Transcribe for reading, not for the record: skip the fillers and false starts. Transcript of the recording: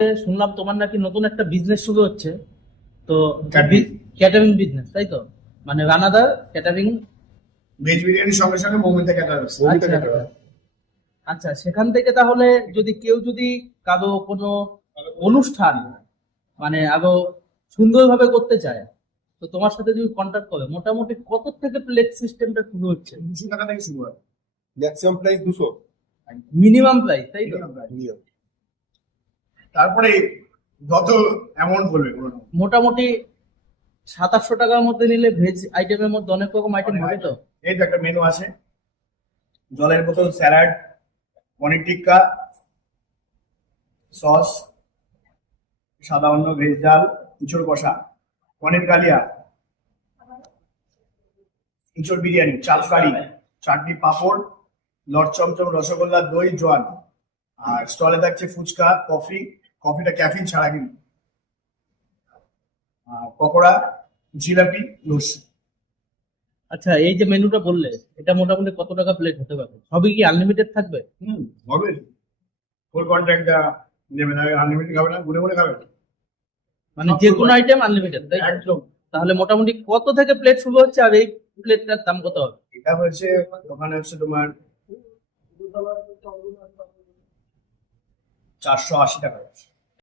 শুনলাম তোমার নাকি নতুন একটা বিজনেস শুরু হচ্ছে, তো Catering। ক্যাটারিং বিজনেস, তাই তো? মানে রানাদার ক্যাটারিং। ভেজ বিরিয়ানির সঙ্গে সঙ্গে মৌমিতা ক্যাটার আছে। আচ্ছা আচ্ছা আচ্ছা, সেখান থেকে তাহলে যদি কেউ কারো কোনো অনুষ্ঠান মানে আরো সুন্দরভাবে করতে চায়, তো তোমার সাথে যদি কন্ট্যাক্ট করে, মোটামুটি কত থেকে প্লেট সিস্টেমটা শুরু হচ্ছে? 200 টাকা থেকে শুরু হয়। Maximum price 200। মিনিমাম প্রাইস, তাই তো? তারপরে যত অ্যামাউন্ট বলবে কোনো না। মোটামুটি 700-800 টাকার মধ্যে নিলে ভেজ আইটেমের মধ্যে অনেক রকম আইটেম হবে তো? এই তো একটা মেনু আছে, জলের বোতল, স্যালাড, পনির টিক্কা, সস, সাদা অন্ন, ভেজ ডাল, ইঁচড় কষা, পনির কালিয়া, ইঁচড় বিরিয়ানি, চাল কারি, চাটনি, পাঁপড়, লট চমচম, রসগোল্লা, দই, জোয়ান। আর স্টলে থাকছে ফুচকা, কফি, কফিটা ক্যাফিন ছাড়া কিন্তু, আর পকোড়া, জিলাপি, লস্যি। আচ্ছা, এই যে মেনুটা বললে, এটা মোটামুটি কত টাকা প্লেট হতে পারে? সবই কি আনলিমিটেড থাকবে? হবে, ফুল কন্ট্রাক্ট নেবেন, আনলিমিটেড খাবে না, ঘুরে ঘুরে খাবে। মানে যে কোনো আইটেম আনলিমিটেড, তাই তো? একদম। তাহলে মোটামুটি কত থেকে প্লেট শুরু হচ্ছে, আর এই প্লেটটার দাম কত হবে? এটা হচ্ছে দোকানে হচ্ছে তোমার 480 টাকা।